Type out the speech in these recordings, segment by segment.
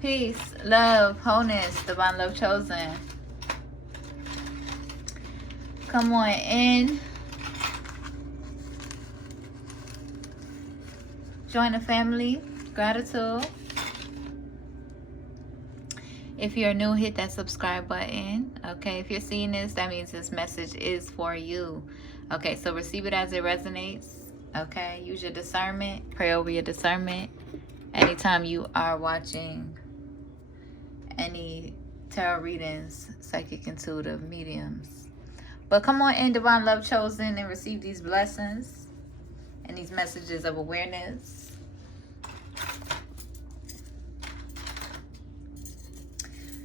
Peace, love, wholeness, divine love chosen. Come on in. Join the family. Gratitude. If you're new, hit that subscribe button. Okay, if you're seeing this, that means this message is for you. Okay, so receive it as it resonates. Okay, use your discernment. Pray over your discernment. Anytime you are watching any tarot readings, psychic, intuitive, mediums. But come on in, divine love chosen, and receive these blessings and these messages of awareness.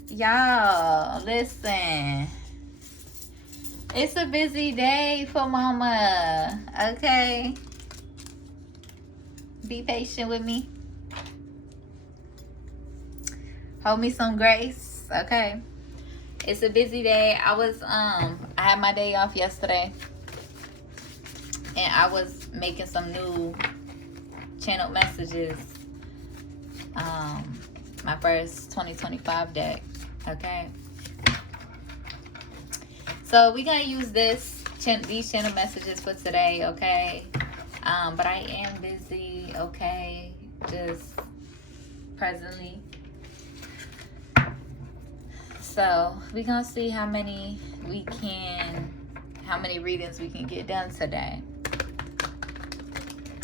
Y'all, listen. It's a busy day for mama, okay? Be patient with me. Hold me some grace, okay? It's a busy day. I had my day off yesterday, and I was making some new channeled messages. My first 2025 deck, okay? So we're gonna use these channel messages for today, okay? But I am busy, okay? Just presently. So we're gonna see how many readings we can get done today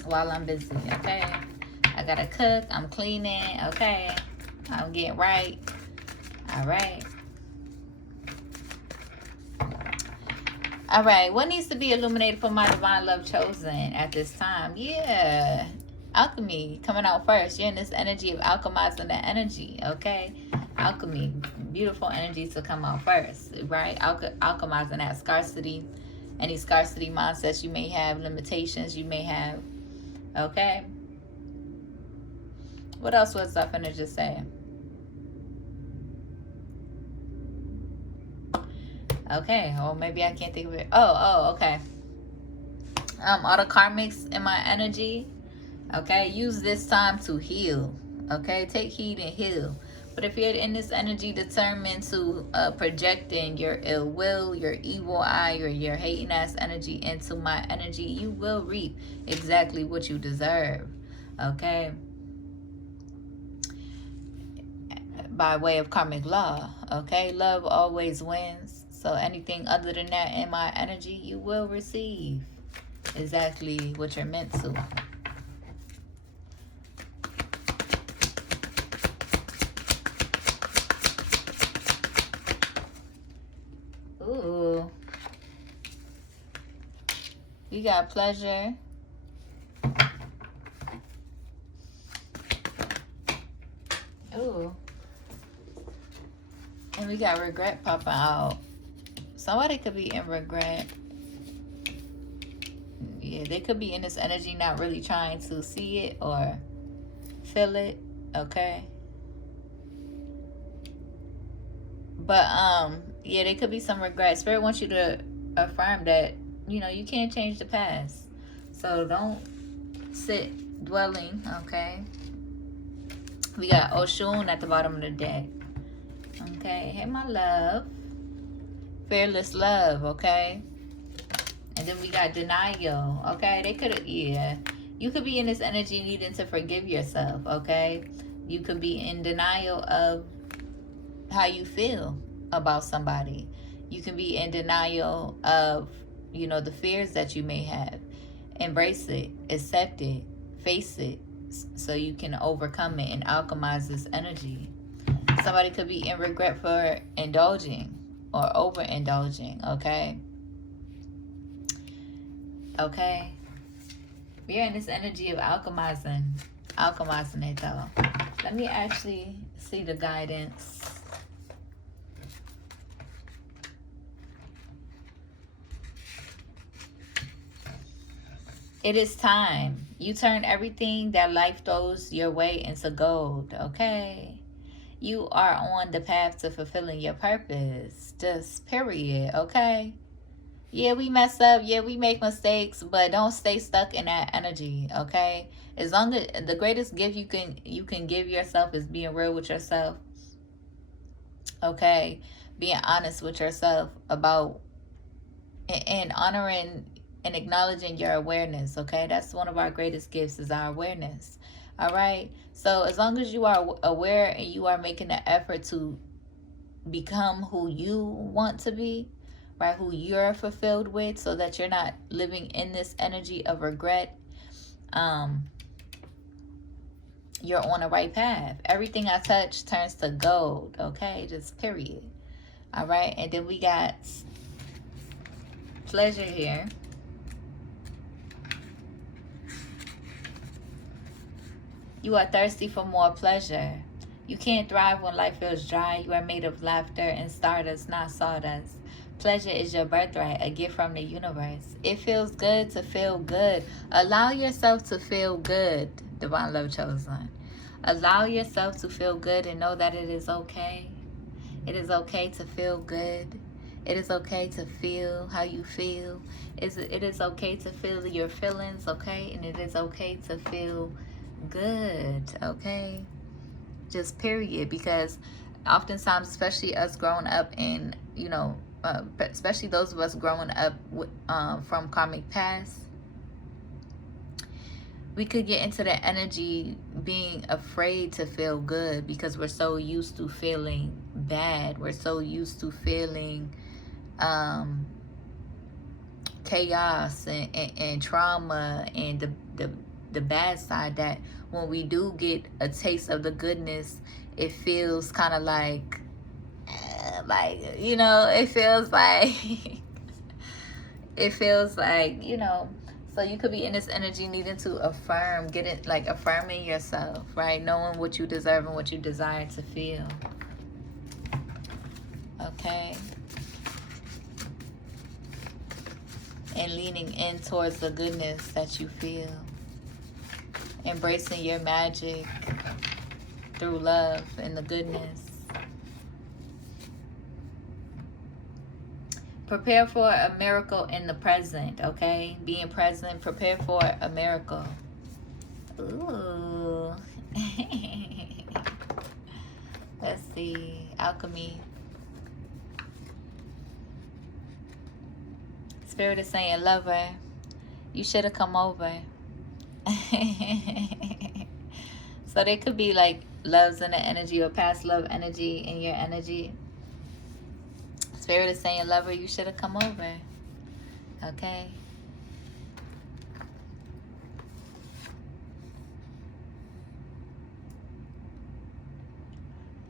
while I'm busy, okay? I gotta cook, I'm cleaning, okay? I'm getting right. All right. All right, what needs to be illuminated for my divine love chosen at this time? Yeah, alchemy coming out first. You're in this energy of alchemizing the energy, okay? Alchemy, beautiful energy to come out first, right? Alchemizing that scarcity, any scarcity mindsets you may have, limitations you may have, okay? What else was I finna just say? Okay, or maybe I can't think of it. Oh, okay. All the karmics in my energy, okay? Use this time to heal, okay? Take heed and heal. But if you're in this energy determined to projecting your ill will, your evil eye, or your hating ass energy into my energy, you will reap exactly what you deserve, okay? By way of karmic law, okay? Love always wins. So anything other than that in my energy, you will receive exactly what you're meant to. Ooh. We got pleasure. Ooh. And we got regret popping out. Somebody could be in regret. Yeah, they could be in this energy not really trying to see it or feel it, okay? But, yeah, there could be some regret. Spirit wants you to affirm that, you know, you can't change the past. So don't sit dwelling, okay? We got Oshun at the bottom of the deck. Okay, hey, my love. Fearless love, okay? And then we got denial, okay? They could, yeah. You could be in this energy needing to forgive yourself, okay? You could be in denial of how you feel about somebody. You can be in denial of, you know, the fears that you may have. Embrace it, accept it, face it, so you can overcome it and alchemize this energy. Somebody could be in regret for indulging or overindulging, okay? Okay? We're in this energy of alchemizing it though. Let me actually see the guidance. It is time. You turn everything that life throws your way into gold, okay? You are on the path to fulfilling your purpose. Just period, okay? Yeah, we mess up. Yeah, we make mistakes, but don't stay stuck in that energy, okay? As long as the greatest gift you can give yourself is being real with yourself. Okay, being honest with yourself about and honoring and acknowledging your awareness. Okay, that's one of our greatest gifts is our awareness. All right, so as long as you are aware and you are making the effort to become who you want to be, right, who you're fulfilled with, so that you're not living in this energy of regret, you're on the right path. Everything I touch turns to gold. Okay, just period. All right, and then we got pleasure here. You are thirsty for more pleasure. You can't thrive when life feels dry. You are made of laughter and stardust, not sawdust. Pleasure is your birthright, a gift from the universe. It feels good to feel good. Allow yourself to feel good, Divine Love Chosen. Allow yourself to feel good and know that it is okay. It is okay to feel good. It is okay to feel how you feel. It is okay to feel your feelings, okay? And it is okay to feel good, okay? Just period. Because oftentimes, especially us growing up in, especially those of us growing up from karmic past, we could get into the energy being afraid to feel good because we're so used to feeling bad. We're so used to feeling chaos and trauma and the bad side, that when we do get a taste of the goodness, it feels kind of like it feels like it feels like, so you could be in this energy needing to affirm, affirming yourself, right? Knowing what you deserve and what you desire to feel. Okay. And leaning in towards the goodness that you feel. Embracing your magic through love and the goodness. Prepare for a miracle in the present, okay? Being present, prepare for a miracle. Ooh. Let's see. Alchemy. Spirit is saying, lover, you should have come over. So there could be like loves in the energy or past love energy in your energy. Spirit is saying, lover, you should have come over. Okay.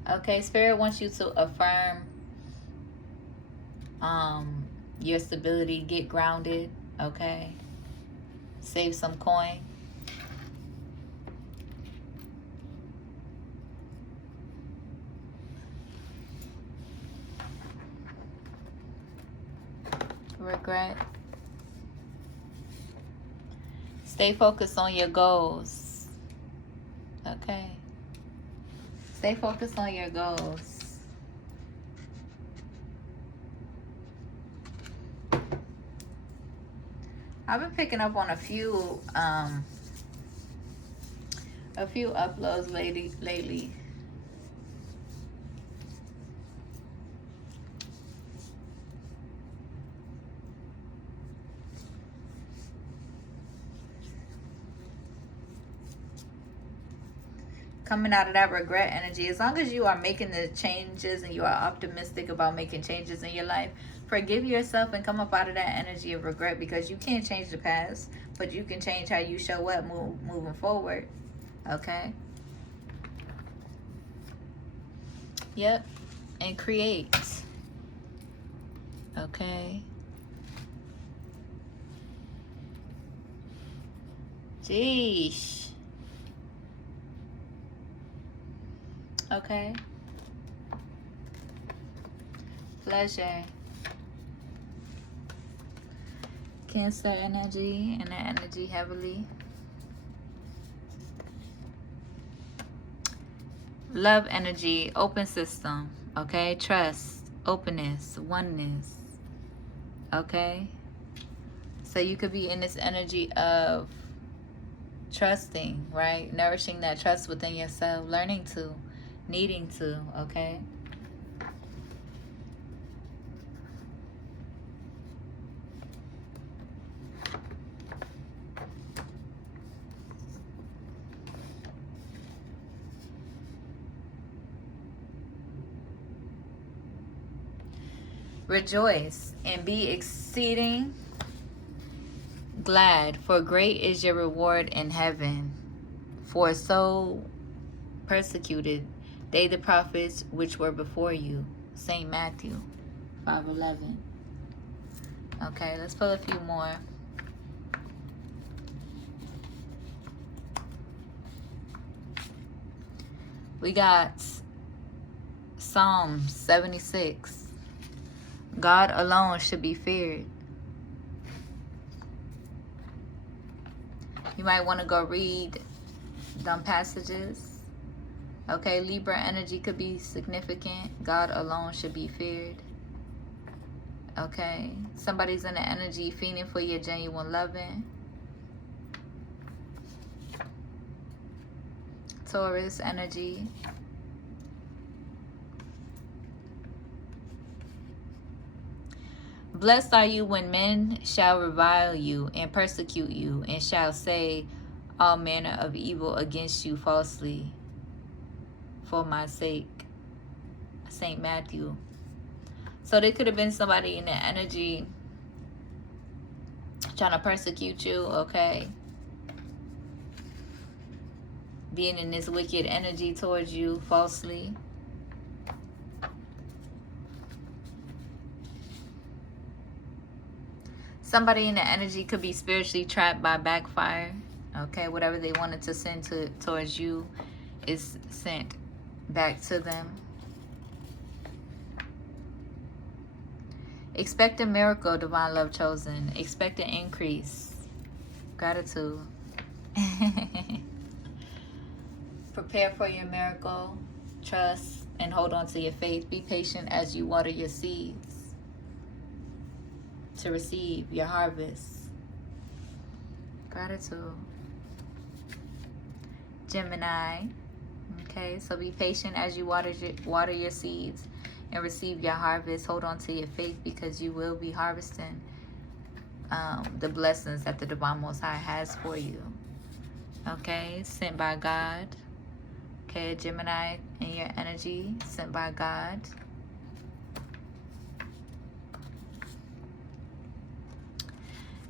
Okay, Spirit wants you to affirm your stability, get grounded, okay? Save some coin. Regret. Stay focused on your goals. Okay. Stay focused on your goals. I've been picking up on a few uploads lately. Coming out of that regret energy, as long as you are making the changes and you are optimistic about making changes in your life, forgive yourself and come up out of that energy of regret, because you can't change the past, but you can change how you show up moving forward. Okay? Yep. And create. Okay? Jeez. Okay. Pleasure. Cancer energy and that energy heavily. Love energy, open system. Okay. Trust, openness, oneness. Okay. So you could be in this energy of trusting, right? Nourishing that trust within yourself, learning to, needing to, okay? Rejoice and be exceeding glad, for great is your reward in heaven. For so persecuted they the prophets which were before you. St. Matthew 5:11. Okay, let's pull a few more. We got Psalm 76. God alone should be feared. You might want to go read them passages. Okay, Libra energy could be significant. God alone should be feared. Okay, somebody's in the energy fiending for your genuine loving. Taurus energy. Blessed are you when men shall revile you and persecute you, and shall say all manner of evil against you falsely for my sake. St. Matthew. So there could have been somebody in that energy trying to persecute you, okay? Being in this wicked energy towards you falsely. Somebody in the energy could be spiritually trapped by backfire. Okay, whatever they wanted to send towards you is sent back to them. Expect a miracle, divine love chosen. Expect an increase. Gratitude. Prepare for your miracle. Trust and hold on to your faith. Be patient as you water your seeds to receive your harvest. Gratitude. Gemini. Okay, so be patient as you water your seeds and receive your harvest. Hold on to your faith, because you will be harvesting the blessings that the Divine Most High has for you. Okay, sent by God. Okay, Gemini in your energy, sent by God.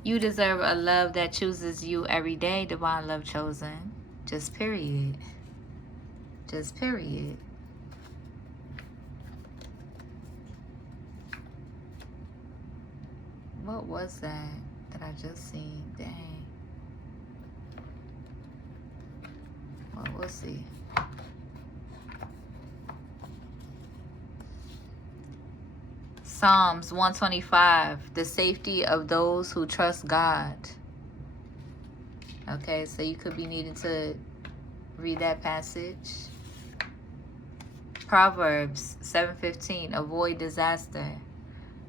You deserve a love that chooses you every day, divine love chosen. Just period. Just period. What was that I just seen? Dang. Well, we'll see. Psalms 125, the safety of those who trust God. Okay, so you could be needing to read that passage. Proverbs 7:15, avoid disaster.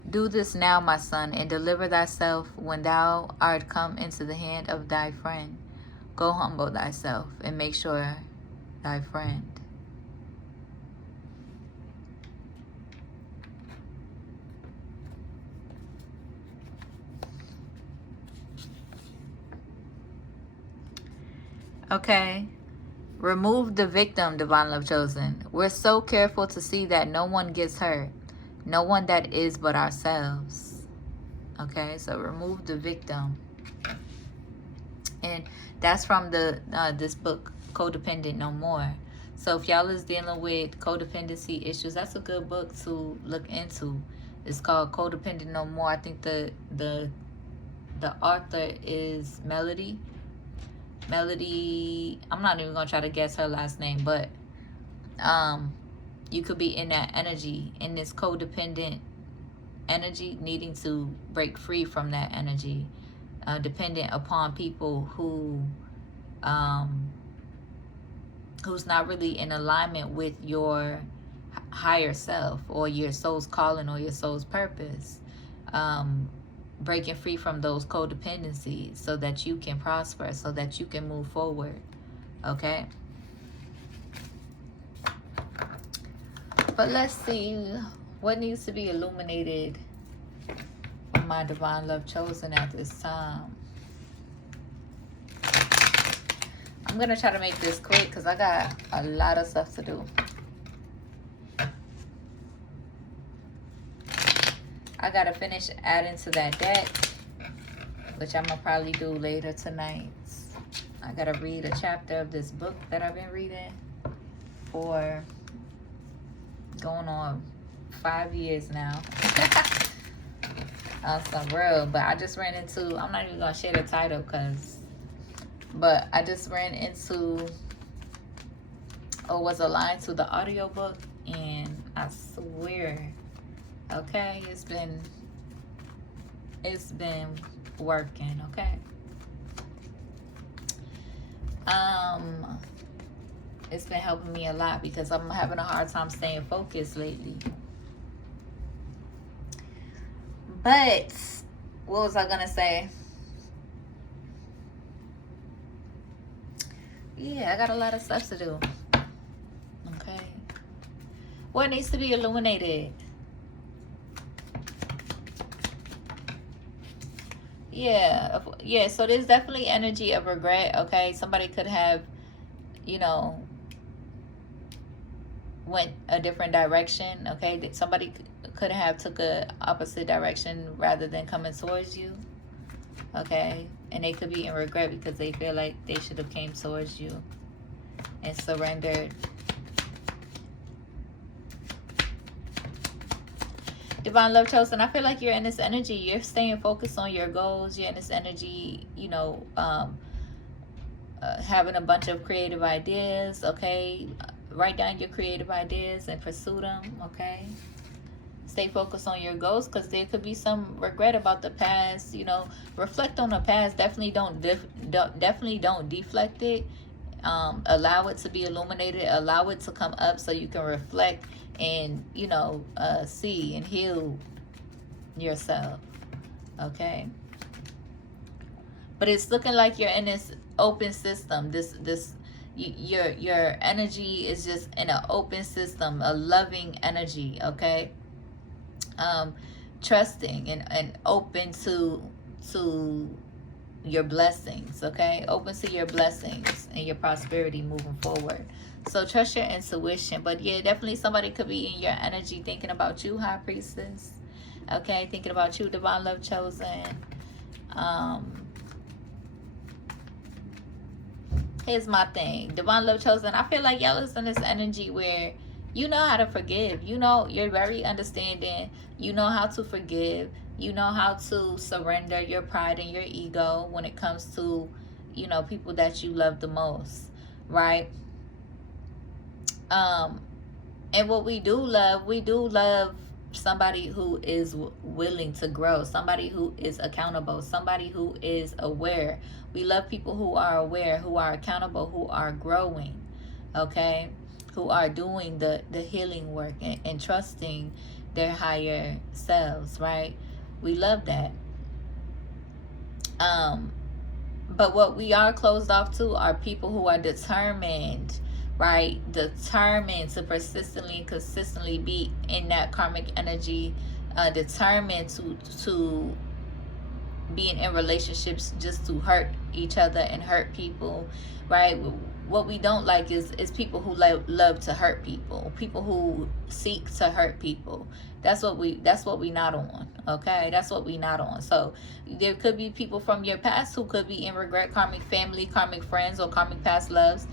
Do this now, my son, and deliver thyself when thou art come into the hand of thy friend. Go humble thyself and make sure thy friend. Okay. Remove the victim, divine love chosen. We're so careful to see that no one gets hurt. No one that is but ourselves. Okay, so remove the victim. And that's from the this book, Codependent No More. So if y'all is dealing with codependency issues, that's a good book to look into. It's called Codependent No More. I think the author is Melody, I'm not even gonna try to guess her last name, but you could be in that energy, in this codependent energy, needing to break free from that energy, dependent upon people who's not really in alignment with your higher self or your soul's calling or your soul's purpose. breaking free from those codependencies so that you can prosper, so that you can move forward. Okay? But let's see what needs to be illuminated for my divine love chosen at this time. I'm going to try to make this quick because I got a lot of stuff to do. I got to finish adding to that deck, which I'm going to probably do later tonight. I got to read a chapter of this book that I've been reading for going on 5 years now. On some real, but I just ran into, I'm not even going to share the title but I just ran into, or was aligned to the audiobook, and I swear, okay, it's been working, okay. It's been helping me a lot because I'm having a hard time staying focused lately. But what was I gonna say? Yeah, I got a lot of stuff to do. Okay. What needs to be illuminated? Yeah, so there's definitely energy of regret, okay? Somebody could have, you know, went a different direction, okay? Somebody could have took a opposite direction rather than coming towards you, okay? And they could be in regret because they feel like they should have came towards you and surrendered. Divine love chosen, I feel like you're in this energy. You're staying focused on your goals. You're in this energy, you know, having a bunch of creative ideas, okay? Write down your creative ideas and pursue them, okay? Stay focused on your goals because there could be some regret about the past. You know, reflect on the past. Definitely don't deflect it. Allow it to be illuminated. Allow it to come up so you can reflect and, you know, see and heal yourself, okay? But it's looking like you're in this open system. Your energy is just in an open system, a loving energy, okay? Trusting and open to your blessings, okay? Open to your blessings and your prosperity moving forward. So trust your intuition. But yeah, definitely somebody could be in your energy thinking about you, High Priestess, okay? Thinking about you, Divine Love Chosen. Here's my thing, Divine Love Chosen, I feel like y'all is in this energy where you know how to forgive. You know, you're very understanding. You know how to forgive. You know how to surrender your pride and your ego when it comes to, you know, people that you love the most, right? And what we do love somebody who is willing to grow, somebody who is accountable, somebody who is aware. We love people who are aware, who are accountable, who are growing, okay? Who are doing the healing work and trusting their higher selves, right? We love that. But what we are closed off to are people who are determined, right? Determined to persistently and consistently be in that karmic energy, determined to being in relationships just to hurt each other and hurt people, right? What we don't like is people who love to hurt people, people who seek to hurt people. That's what we not on, okay? That's what we not on. So there could be people from your past who could be in regret, karmic family, karmic friends, or karmic past loves.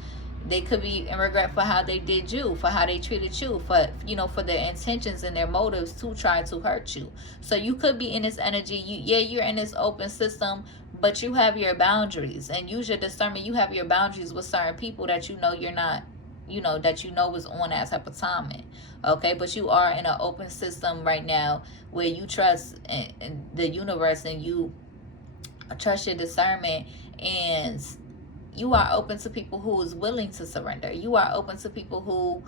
They could be in regret for how they did you, for how they treated you, for, you know, for their intentions and their motives to try to hurt you. So you could be in this energy. You're in this open system, but you have your boundaries, and use your discernment. You have your boundaries with certain people that you know you're not, you know, that you know is on that type of timing, okay? But you are in an open system right now where you trust in the universe, and you trust your discernment, and you are open to people who is willing to surrender. You are open to people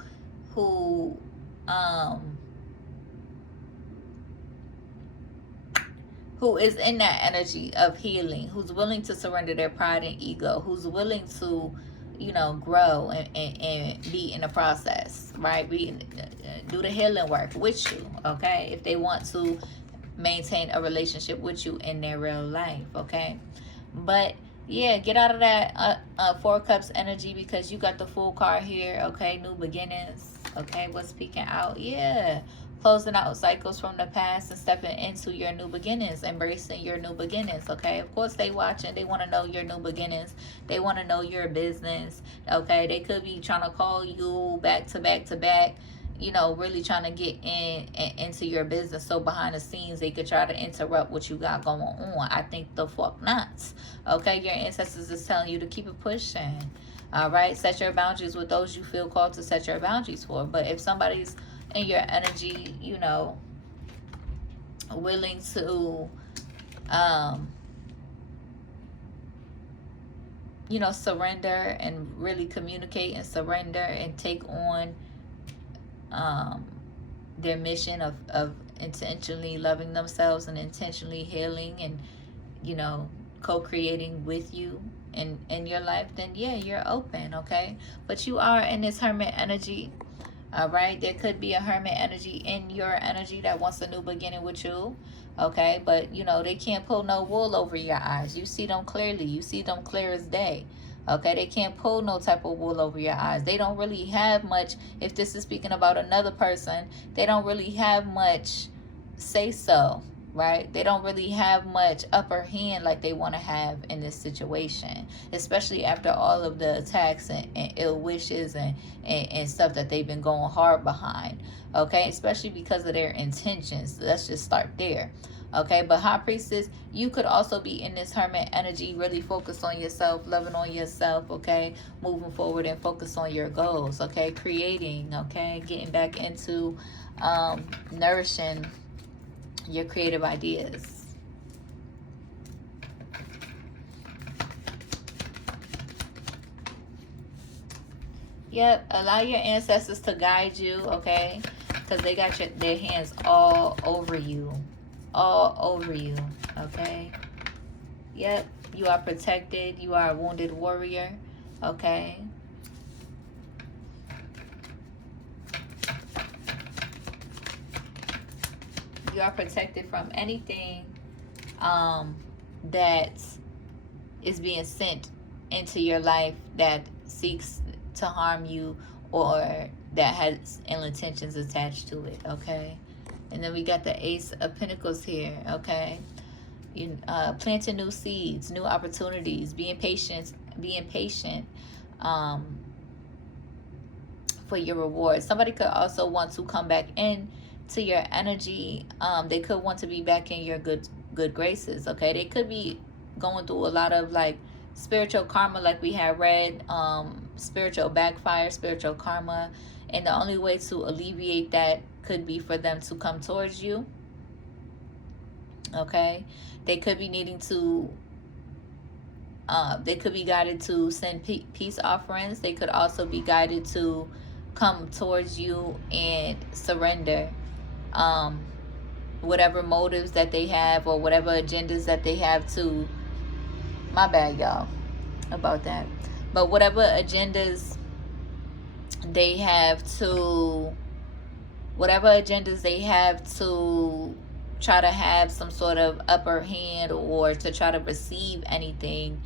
who is in that energy of healing, who's willing to surrender their pride and ego, who's willing to, you know, grow and be in the process, right? Do the healing work with you, okay? If they want to maintain a relationship with you in their real life, okay? But yeah, get out of that Four Cups energy, because you got the Fool card here, okay? New beginnings, okay? What's peeking out? Yeah, closing out cycles from the past and stepping into your new beginnings, embracing your new beginnings, okay? Of course, they watching. They want to know your new beginnings. They want to know your business, okay? They could be trying to call you back to back to back, you know, really trying to get into your business. So behind the scenes, they could try to interrupt what you got going on. I think the fuck not. Okay, your ancestors is telling you to keep it pushing. All right, set your boundaries with those you feel called to set your boundaries for. But if somebody's in your energy, you know, willing to you know, surrender and really communicate and surrender and take on their mission of intentionally loving themselves and intentionally healing and, you know, co-creating with you in your life, then yeah, you're open, okay? But you are in this Hermit energy, all right? There could be a Hermit energy in your energy that wants a new beginning with you, okay? But, you know, they can't pull no wool over your eyes. You see them clearly. You see them clear as day. Okay, they can't pull no type of wool over your eyes. They don't really have much. If this is speaking about another person, they don't really have much say so, right? They don't really have much upper hand like they want to have in this situation, especially after all of the attacks and ill wishes and stuff that they've been going hard behind, okay? Especially because of their intentions. Let's just start there. Okay, but High Priestess, you could also be in this Hermit energy, really focused on yourself, loving on yourself, okay, moving forward and focus on your goals, okay, creating, okay, getting back into nourishing your creative ideas. Yep, allow your ancestors to guide you, okay, because they got their hands all over you. All over you, okay? Yep, you are protected. You are a wounded warrior, okay? You are protected from anything that is being sent into your life that seeks to harm you or that has ill intentions attached to it, okay? And then we got the Ace of Pentacles here, okay? You planting new seeds, new opportunities, being patient for your reward. Somebody could also want to come back in to your energy. They could want to be back in your good graces, okay? They could be going through a lot of like spiritual karma, like we had read, spiritual backfire, spiritual karma, and the only way to alleviate that could be for them to come towards you, okay? They could be needing to they could be guided to send peace offerings. They could also be guided to come towards you and surrender whatever motives that they have or whatever agendas that they have to, my bad y'all about that, but whatever agendas they have to try to have some sort of upper hand or to try to receive anything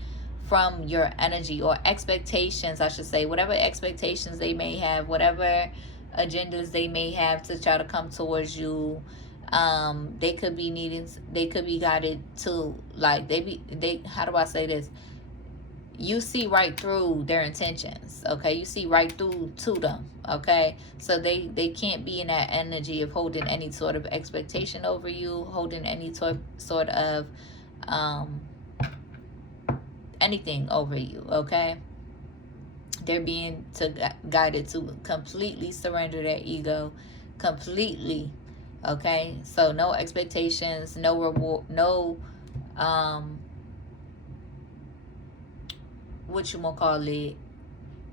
from your energy, or expectations, I should say, whatever expectations they may have, whatever agendas they may have to try to come towards you. They could be guided to, like, how do I say this? You see right through their intentions, okay? You see right through to them, okay? So they can't be in that energy of holding any sort of expectation over you, holding any sort of anything over you, okay? They're being guided to completely surrender their ego, completely, okay? So no expectations, no reward, no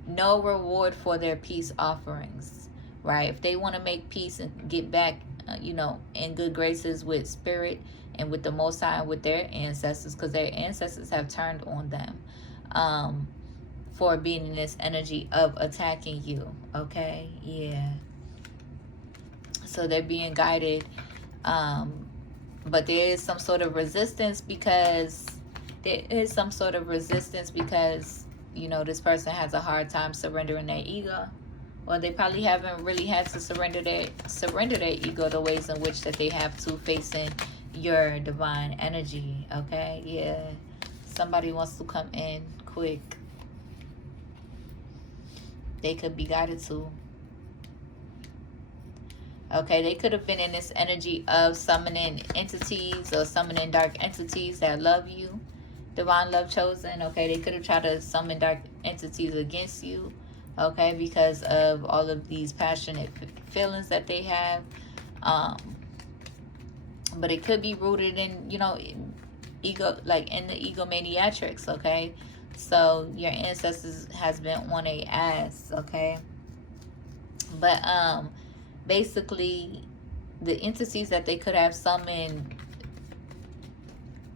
no reward for their peace offerings, right? If they want to make peace and get back, you know, in good graces with spirit, and with the Most High, with their ancestors, because their ancestors have turned on them for being in this energy of attacking you. Okay, yeah. So they're being guided, but there is some sort of resistance because you know, this person has a hard time surrendering their ego, or they probably haven't really had to surrender their ego the ways in which that they have to facing your divine energy. Okay, yeah. Somebody wants to come in quick. They could be guided to. Okay, they could have been in this energy of summoning entities or summoning dark entities that love you. Divine love chosen. Okay, they could have tried to summon dark entities against you. Okay, because of all of these passionate feelings that they have. But it could be rooted in, you know, ego, like in the egomaniatrics. Okay, so your ancestors has been on a ass. Okay, but basically the entities that they could have summoned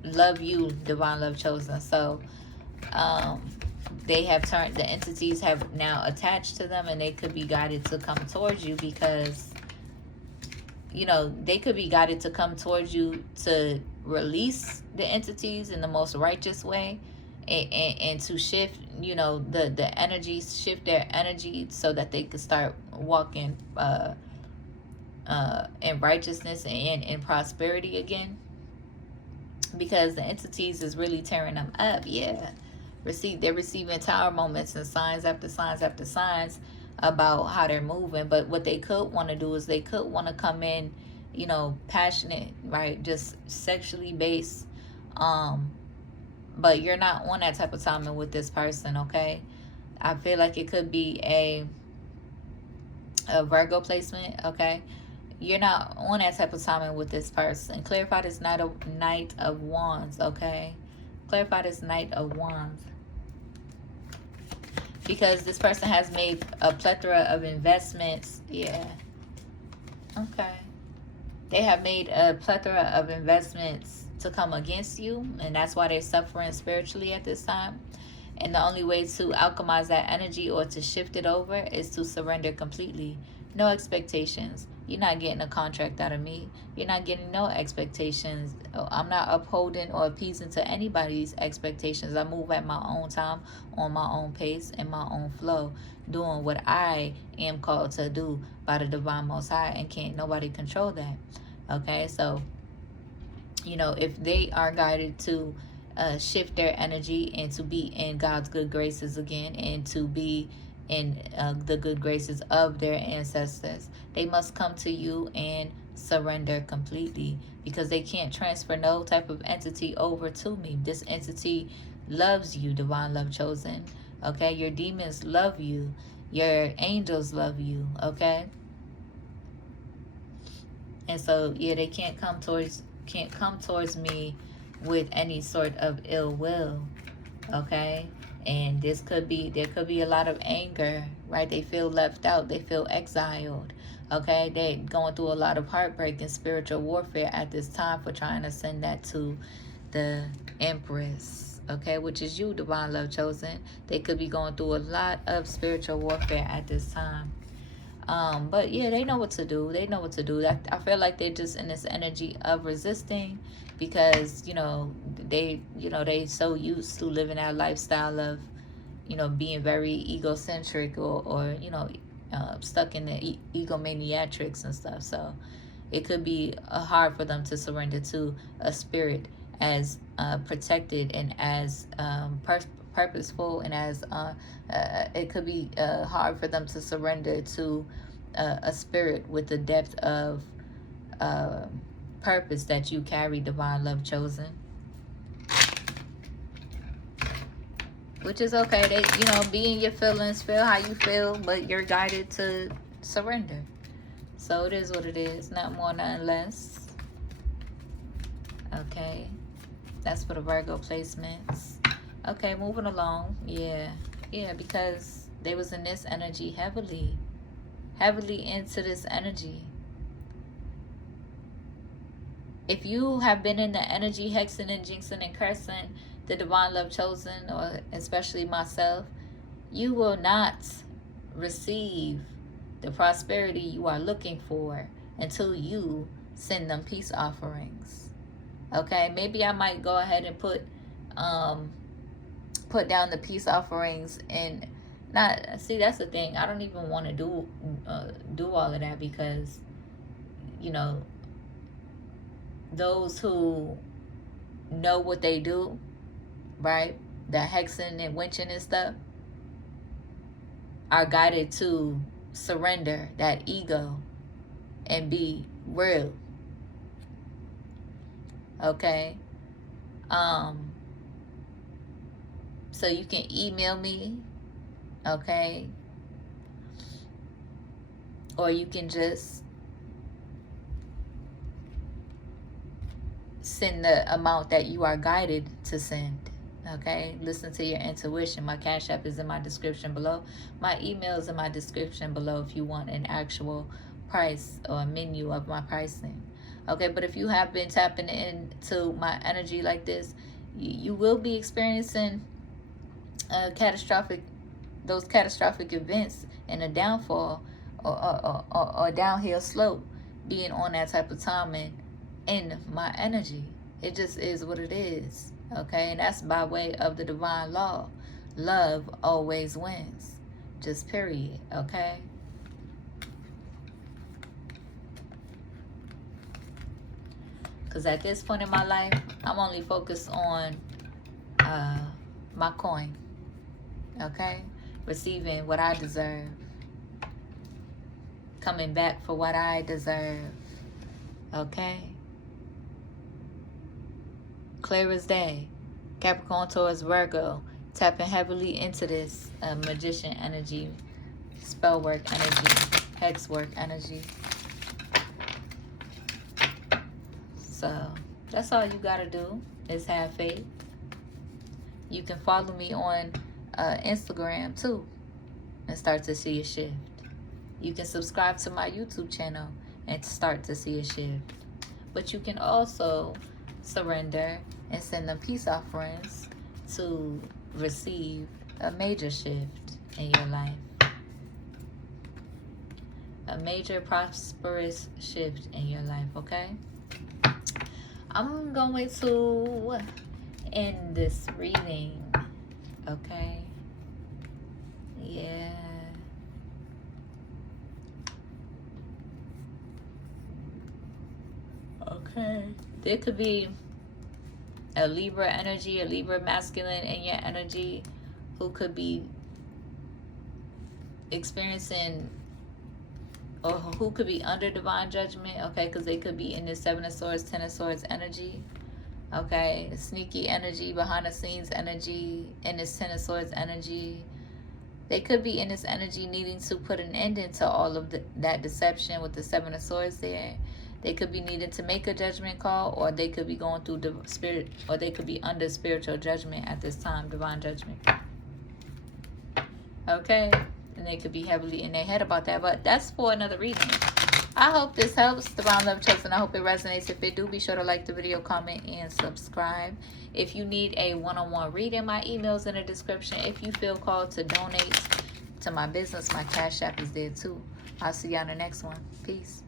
love you, divine love chosen. So they have turned, the entities have now attached to them, and they could be guided to come towards you because, you know, they could be guided to come towards you to release the entities in the most righteous way, and to shift, you know, the energies, shift their energy so that they could start walking in righteousness and in prosperity again, because the entities is really tearing them up. Yeah, they're receiving tower moments and signs after signs after signs about how they're moving. But what they could want to do is they could want to come in, you know, passionate, right, just sexually based, but you're not on that type of timing with this person. Okay, I feel like it could be a Virgo placement. Okay, you're not on that type of timing with this person. Clarify this Knight of Wands. Okay, clarify this Knight of Wands, because this person has made a plethora of investments. Yeah, okay, they have made a plethora of investments to come against you, and that's why they're suffering spiritually at this time. And the only way to alchemize that energy or to shift it over is to surrender completely. No expectations. You're not getting a contract out of me. You're not getting no expectations. I'm not upholding or appeasing to anybody's expectations. I move at my own time, on my own pace, and my own flow, doing what I am called to do by the divine Most High, and can't nobody control that. Okay, so, you know, if they are guided to shift their energy and to be in God's good graces again, and to be in the good graces of their ancestors, they must come to you and surrender completely, because they can't transfer no type of entity over to me. This entity loves you, divine love chosen. Okay, your demons love you, your angels love you. Okay, and so yeah, they can't come towards me with any sort of ill will. Okay, and there could be a lot of anger, right? They feel left out, they feel exiled. Okay, they going through a lot of heartbreak and spiritual warfare at this time for trying to send that to the Empress, okay, which is you, divine love chosen. They could be going through a lot of spiritual warfare at this time. But yeah, they know what to do. They know what to do. I feel like they're just in this energy of resisting, because, you know, they so used to living that lifestyle of, you know, being very egocentric, or you know, stuck in the egomaniatrics and stuff. So it could be hard for them to surrender to a spirit as protected and as purposeful, and as it could be hard for them to surrender to a spirit with the depth of purpose that you carry, divine love chosen. Which is okay. They, you know, be in your feelings, feel how you feel, but you're guided to surrender. So it is what it is, not more, nothing less. Okay, that's for the Virgo placements. Okay, moving along. Yeah, because they was in this energy heavily into this energy. If you have been in the energy hexing and jinxing and cursing the divine love chosen, or especially myself, you will not receive the prosperity you are looking for until you send them peace offerings. Okay, maybe I might go ahead and put down the peace offerings. And not, see, that's the thing, I don't even want to do all of that, because you know, those who know what they do, right, the hexing and winching and stuff, are guided to surrender that ego and be real. Okay. So you can email me, okay, or you can just send the amount that you are guided to send. Okay, listen to your intuition. My Cash App is in my description below. My email is in my description below if you want an actual price or a menu of my pricing. Okay, but if you have been tapping into my energy like this, you will be experiencing those catastrophic events and a downfall or downhill slope, being on that type of timing in my energy. It just is what it is. Okay, and that's by way of the divine law. Love always wins. Just period. Okay. Because at this point in my life, I'm only focused on my coin. Okay, receiving what I deserve, coming back for what I deserve. Okay, clear as day. Capricorn, Taurus, Virgo, tapping heavily into this magician energy, spell work energy, hex work energy. So that's all you gotta do is have faith. You can follow me on Instagram too and start to see a shift. You can subscribe to my YouTube channel and start to see a shift. But you can also surrender and send them peace offerings to receive a major shift in your life. A major prosperous shift in your life, okay? I'm going to end this reading, okay? Yeah. Okay. There could be a Libra energy, a Libra masculine in your energy, who could be experiencing, or who could be under divine judgment, okay? Because they could be in the 7 of Swords, 10 of Swords energy. Okay, sneaky energy, behind the scenes energy, in this 10 of Swords energy. They could be in this energy needing to put an end into all of that deception with the 7 of Swords there. They could be needing to make a judgment call, or they could be going through the spirit, or they could be under spiritual judgment at this time, divine judgment. Okay, and they could be heavily in their head about that, but that's for another reading. I hope this helps. Divine Love Chosen. I hope it resonates. If it do, be sure to like the video, comment, and subscribe. If you need a one-on-one reading, my email's in the description. If you feel called to donate to my business, my Cash App is there too. I'll see you on the next one. Peace.